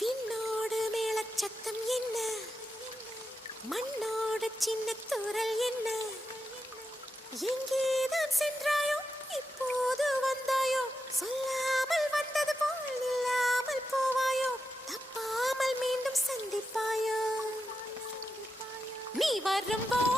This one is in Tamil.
விண்ணோடு மேளச்சத்தம் என்ன, மண்ணோடு சின்ன தூரல் என்ன, எங்கேதான் சென்றாயோ இப்போது வந்தாயோ, சொல்லாமல் வந்தது போல் இல்லாமல் போவாயோ, தப்பாமல் மீண்டும் சந்திப்பாயோ, நீ வரும்போது